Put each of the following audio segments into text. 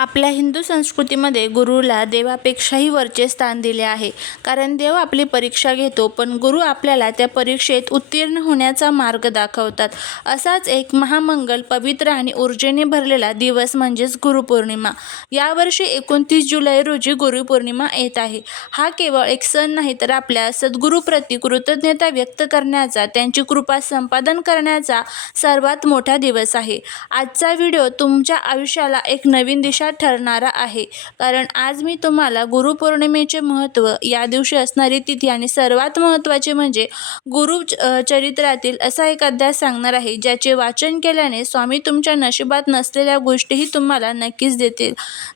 आपल्या हिंदू संस्कृतीमध्ये गुरुला देवापेक्षाही वरचे स्थान दिले आहे. कारण देव आपली परीक्षा घेतो, पण गुरु आपल्याला त्या परीक्षेत उत्तीर्ण होण्याचा मार्ग दाखवतात. असाच एक महामंगल, पवित्र आणि ऊर्जेने भरलेला दिवस म्हणजेच गुरुपौर्णिमा. यावर्षी 29 जुलै रोजी गुरुपौर्णिमा येत आहे. हा केवळ एक सण नाही, तर आपल्या सद्गुरूप्रती कृतज्ञता व्यक्त करण्याचा, त्यांची कृपा संपादन करण्याचा सर्वात मोठा दिवस आहे. आजचा व्हिडिओ तुमच्या आयुष्याला एक नवीन दिशा ठरणारा आहे. कारण आज मी तुम्हाला गुरुपौर्णिमेचे महत्त्व, या दिवशी असणारी तिथी आणि सर्वात महत्त्वाचे म्हणजे चरित्रातील असा एक अध्याय सांगणार आहे, ज्याचे वाचन केल्याने स्वामी तुमच्या नशिबात नसलेल्या गोष्टीही तुम्हाला नक्कीच देतील.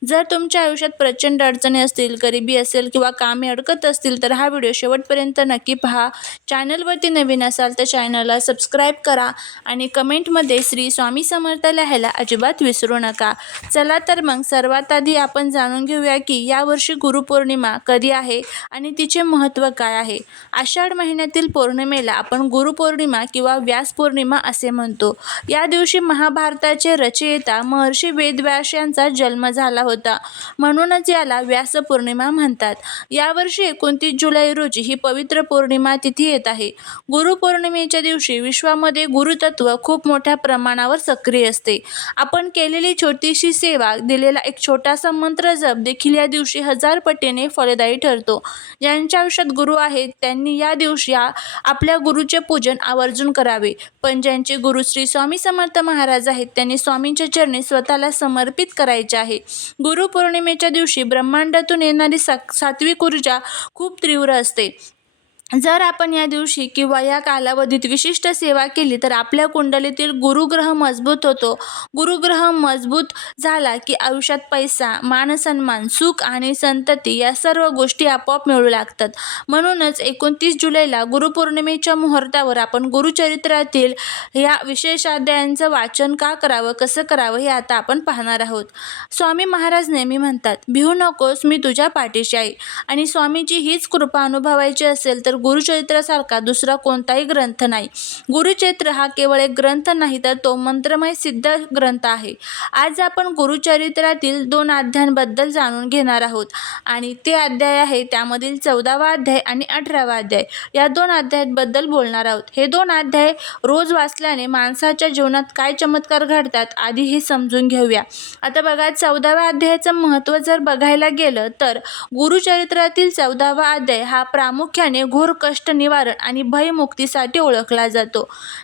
जर तुमच्या आयुष्यात प्रचंड अडचणी असतील, गरिबी असेल किंवा कामे अडकत असतील, तर हा व्हिडिओ शेवटपर्यंत नक्की पहा. चॅनलवरती नवीन असाल तर चॅनलला सबस्क्राईब करा आणि कमेंटमध्ये श्री स्वामी समर्थ लिहायला अजिबात विसरू नका. चला तर मग सर्वात आधी आपण जाणून घेऊया की यावर्षी गुरुपौर्णिमा कधी आहे आणि तिचे महत्त्व काय आहे. आषाढ महिन्यातील पौर्णिमेला आपण गुरुपौर्णिमा किंवा व्यास पौर्णिमा असे म्हणतो. या दिवशी महाभारताचे रचयिता महर्षी वेदव्यास यांचा जन्म झाला होता, म्हणूनच याला व्यास पौर्णिमा म्हणतात. यावर्षी 29 जुलै रोजी ही पवित्र पौर्णिमा तिथी येत आहे. गुरुपौर्णिमेच्या दिवशी विश्वामध्ये गुरुतत्व खूप मोठ्या प्रमाणावर सक्रिय असते. आपण केलेली छोटीशी सेवा, दिलेला एक छोटासा मंत्र जप देखील या दिवशी 1000 पटीने फलदायी ठरतो. ज्यांच्या आयुष्यात गुरु आहेत त्यांनी या दिवशी आपल्या गुरुचे पूजन आवर्जून करावे. पण ज्यांचे गुरु श्री स्वामी समर्थ महाराज आहेत त्यांनी स्वामींच्या चरणी स्वतःला समर्पित करायचे आहे. गुरुपौर्णिमेच्या दिवशी ब्रह्मांडातून येणारी सात्विक ऊर्जा खूप तीव्र असते. जर आपण या दिवशी किंवा या कालावधीत विशिष्ट सेवा केली तर आपल्या कुंडलीतील गुरुग्रह मजबूत होतो. गुरुग्रह मजबूत झाला की आयुष्यात पैसा, मानसन्मान, सुख आणि संतती या सर्व गोष्टी आपोआप मिळू लागतात. म्हणूनच 29 जुलैला गुरुपौर्णिमेच्या मुहूर्तावर आपण गुरुचरित्रातील या विशेष अध्यायांचं वाचन का करावं, कसं करावं हे आता आपण पाहणार आहोत. स्वामी महाराज नेहमी म्हणतात, भिवू नकोस, मी तुझ्या पाठीशी आहे. आणि स्वामीची हीच कृपा अनुभवायची असेल तर गुरुचरित्रासारखा दुसरा कोणताही ग्रंथ नाही. गुरुचरित्र हा केवळ एक ग्रंथ नाही, तर तो मंत्रमय सिद्ध ग्रंथ आहे. आज आपण गुरुचरित्रातील 2 अध्यायांबद्दल जाणून घेणार आहोत आणि ते अध्याय आहे त्यामधील 14वा अध्याय आणि 18वा अध्याय. या 2 अध्यायांबद्दल बोलणार आहोत. हे 2 अध्याय रोज वाचल्याने माणसाच्या जीवनात काय चमत्कार घडतात आधी हे समजून घेऊया. आता बघा, 14व्या अध्यायाचं महत्त्व जर बघायला गेलं तर गुरुचरित्रातील 14वा अध्याय हा प्रामुख्याने घोर कष्ट निवारण आणि भयमुक्तीसाठी ओळखला जातो.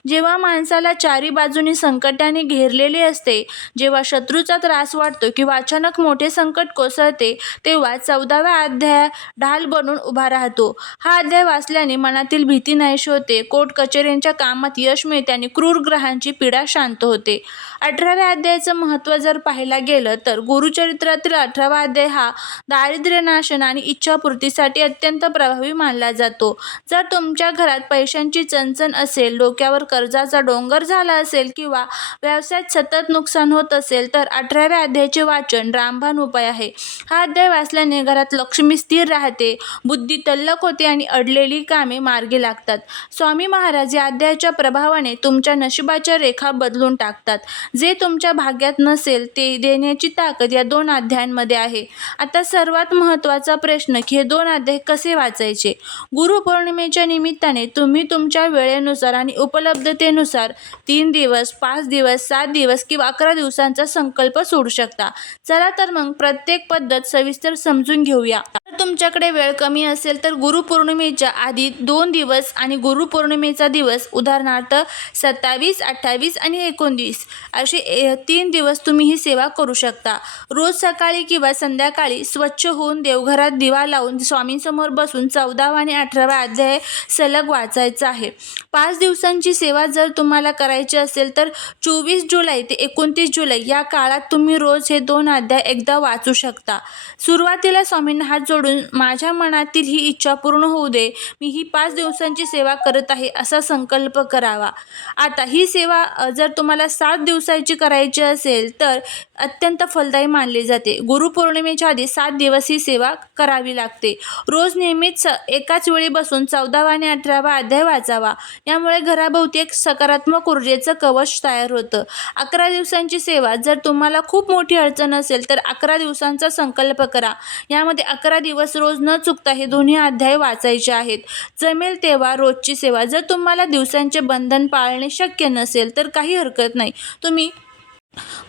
जेव्हा माणसाला चारी बाजूनी संकटाने घेरलेले असते, जेव्हा शत्रूचा त्रास वाटतो किंवा अचानक मोठे संकट कोसळते, तेव्हा 14व्या अध्याय ढाल बनून उभा राहतो. हा अध्याय वाचल्याने मनातील भीती नाहीशी होते, कोर्ट कचेऱ्यांच्या कामात यश मिळते आणि क्रूर ग्रहांची पीडा शांत होते. 18व्या अध्यायाचं महत्त्व जर पाहायला गेलं तर गुरुचरित्रातील 18वा अध्याय हा दारिद्र्यनाशन आणि इच्छापूर्तीसाठी अत्यंत प्रभावी मानला जातो. जर तुमच्या घरात पैशांची चणचण असेल, डोक्यावर कर्जाचा डोंगर झाला असेल किंवा व्यवसायात सतत नुकसान होत असेल, तर 18व्या अध्यायाचे वाचन रामबाण उपाय आहे. हा अध्याय वाचल्याने घरात लक्ष्मी स्थिर राहते, बुद्धी तल्लख होते आणि अडलेली कामे मार्गी लागतात. स्वामी महाराज या अध्यायाच्या प्रभावाने तुमच्या नशिबाच्या रेखा बदलून टाकतात. जे तुमच्या भाग्यात नसेल ते देण्याची ताकद या 2 अध्यायांमध्ये आहे. आता सर्वात महत्त्वाचा प्रश्न की हे 2 अध्याय कसे वाचायचे. गुरुपौर्णिमेच्या निमित्ताने तुम्ही तुमच्या वेळेनुसार आणि उपलब्धतेनुसार 3 दिवस, 5 दिवस, 7 दिवस किंवा 11 दिवसांचा संकल्प सोडू शकता. चला तर मग प्रत्येक पद्धत सविस्तर समजून घेऊया. जर तुमच्याकडे वेळ कमी असेल तर गुरुपौर्णिमेच्या आधी 2 दिवस आणि गुरुपौर्णिमेचा दिवस, उदाहरणार्थ 27, 28 आणि 29 असे 3 दिवस तुम्ही ही सेवा करू शकता. रोज सकाळी किंवा संध्याकाळी स्वच्छ होऊन देवघरात दिवा लावून स्वामींसमोर बसून 14वा आणि 18वा अध्याय सलग वाचायचा आहे. 5 दिवसांची सेवा जर तुम्हाला करायची असेल तर 24 जुलै ते 29 जुलै या काळात तुम्ही रोज हे 2 अध्याय एकदा वाचू शकता. सुरुवातीला स्वामींना हात जोडून करून माझ्या मनातील ही इच्छा पूर्ण होऊ दे, मी ही 5 दिवसांची सेवा करत आहे असा संकल्प करावा. आता ही सेवा जर तुम्हाला 7 दिवसाची करायची असेल तर अत्यंत फलदायी मानली जाते. गुरुपौर्णिमेच्या आधी 7 दिवस ही सेवा करावी लागते. रोज नियमित एकाच वेळी बसून 14वा आणि 18वा अध्याय वाचावा. यामुळे घराभोवती एक सकारात्मक ऊर्जेचं कवच तयार होतं. 11 दिवसांची सेवा जर तुम्हाला खूप मोठी अडचण असेल तर 11 दिवसांचा संकल्प करा. यामध्ये 11 दिवस रोज न चुकता हे दोन्ही अध्याय वाचायचे आहेत. जमेल तेव्हा रोजची सेवा. जर तुम्हाला दिवसांचे बंधन पाळणे शक्य नसेल तर काही हरकत नाही. तुम्ही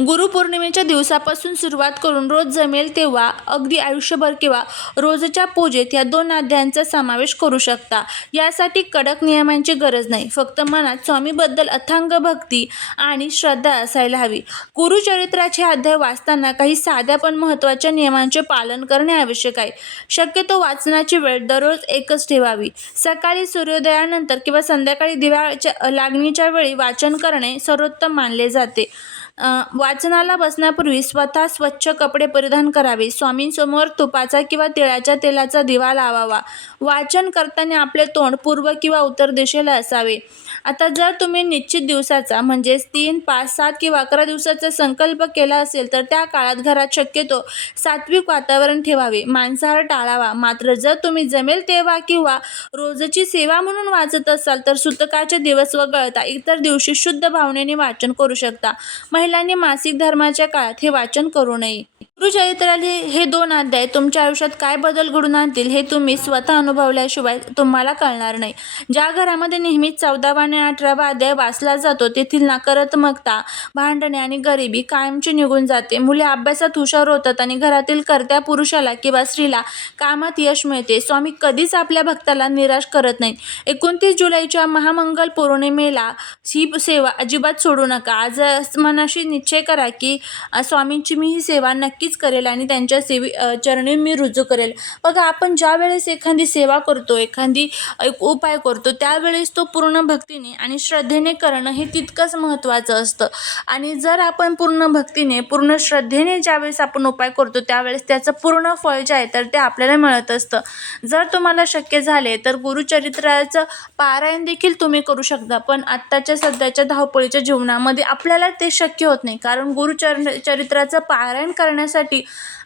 गुरुपौर्णिमेच्या दिवसापासून सुरुवात करून रोज जमेल तेव्हा अगदी आयुष्यभर किंवा रोजच्या पूजेत या 2 अध्यायांचा समावेश करू शकता. यासाठी कडक नियमांची गरज नाही. फक्त मनात स्वामीबद्दल अथांग भक्ती आणि श्रद्धा असायला हवी. गुरुचरित्राचे अध्याय वाचताना काही साध्या पण महत्त्वाच्या नियमांचे पालन करणे आवश्यक आहे. शक्यतो वाचनाची वेळ दररोज एकच ठेवावी. सकाळी सूर्योदयानंतर किंवा संध्याकाळी दिव्याच्या लागणीच्या वेळी वाचन करणे सर्वोत्तम मानले जाते. वाचनाला बसण्यापूर्वी स्वतः स्वच्छ कपडे परिधान करावे. स्वामींसमोर तुपाचा किंवा तिळाच्या तेलाचा दिवा लावावा. वाचन करताना आपले तोंड पूर्व किंवा उत्तर दिशेला असावे. आता जर तुम्ही निश्चित दिवसाचा म्हणजेच 3, 5, 7 किंवा 11 दिवसाचा संकल्प केला असेल तर त्या काळात घरात शक्यतो सात्विक वातावरण ठेवावे. मांसाहार टाळावा. मात्र जर तुम्ही जमेल तेव्हा किंवा रोजची सेवा म्हणून वाचत असाल तर सुतकाचे दिवस वगळता इतर दिवशी शुद्ध भावनेने वाचन करू शकता. महिलांनी मासिक धर्माच्या काळात हे वाचन करू नये. गुरुचरित्राचे हे 2 अध्याय तुमच्या आयुष्यात काय बदल घडवून आणतील हे तुम्ही स्वतः अनुभवल्याशिवाय तुम्हाला कळणार नाही. ज्या घरामध्ये नेहमीच 14वा आणि 18वा अध्याय वाचला जातो तेथील नकारात्मकता, भांडणे आणि गरिबी कायमची निघून जाते. मुले अभ्यासात हुशार होतात आणि घरातील कर्त्या पुरुषाला किंवा स्त्रीला कामात यश मिळते. स्वामी कधीच आपल्या भक्ताला निराश करत नाहीत. 29 जुलैच्या महामंगल पौर्णिमेला ही सेवा अजिबात सोडू नका. आज मनाशी निश्चय करा की स्वामींची मी ही सेवा नक्कीच करेल आणि त्यांच्या चरणी मी रुजू करेल. बघा, आपण ज्या वेळेस एखादी सेवा करतो, एखादी उपाय करतो त्यावेळेस तो पूर्ण भक्तीने आणि श्रद्धेने करणं हे तितकंच महत्त्वाचं असतं. आणि जर आपण पूर्ण भक्तीने पूर्ण श्रद्धेने ज्यावेळेस आपण उपाय करतो त्यावेळेस त्याचं पूर्ण फळ जे आहे तर ते आपल्याला मिळत असतं. जर तुम्हाला शक्य झाले तर गुरुचरित्राचं पारायण देखील तुम्ही करू शकता. पण आत्ताच्या सध्याच्या धावपळीच्या जीवनामध्ये आपल्याला ते शक्य होत नाही. कारण गुरुचरित्राचं पारायण करण्यासाठी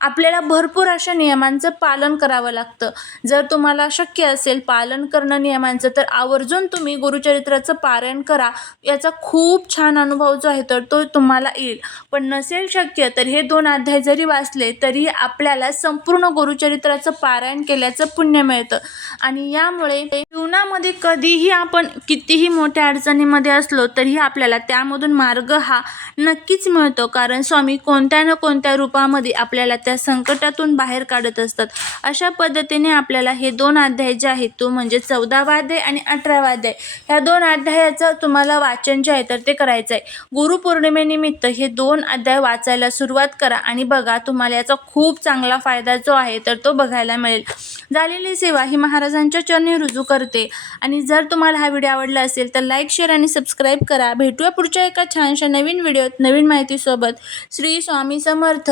आपल्याला भरपूर अशा नियमांचं पालन करावं लागतं. जर तुम्हाला शक्य असेल पालन करणं नियमांचं तर आवर्जून तुम्ही गुरुचरित्राचं पारायण करा. याचा खूप छान अनुभव जो आहे तर तो तुम्हाला येईल. पण नसेल शक्य तर हे 2 अध्याय जरी वाचले तरी आपल्याला संपूर्ण गुरुचरित्राचं पारायण केल्याचं पुण्य मिळतं. आणि यामुळे जीवनामध्ये कधीही आपण कितीही मोठ्या अडचणीमध्ये असलो तरीही आपल्याला त्यामधून मार्ग हा नक्कीच मिळतो. कारण स्वामी कोणत्या ना कोणत्या रूपामध्ये आपल्याला त्या संकटातून बाहेर काढत असतात. अशा पद्धतीने आपल्याला हे 2 अध्याय जे आहेत तो म्हणजे 14वा अध्याय आणि 18वा अध्याय ह्या 2 अध्यायाचं तुम्हाला वाचन जे आहे तर ते करायचं आहे. गुरुपौर्णिमेनिमित्त हे 2 अध्याय वाचायला सुरुवात करा आणि बघा तुम्हाला याचा खूप चांगला फायदा जो आहे तर तो बघायला मिळेल. झालेली सेवा ही महाराजांच्या चरणी रुजू करते. आणि जर तुम्हाला हा व्हिडिओ आवडला असेल तर लाईक, शेअर आणि सबस्क्राईब करा. भेटूया पुढच्या एका छानशा नवीन व्हिडिओत नवीन माहितीसोबत. श्री स्वामी समर्थ.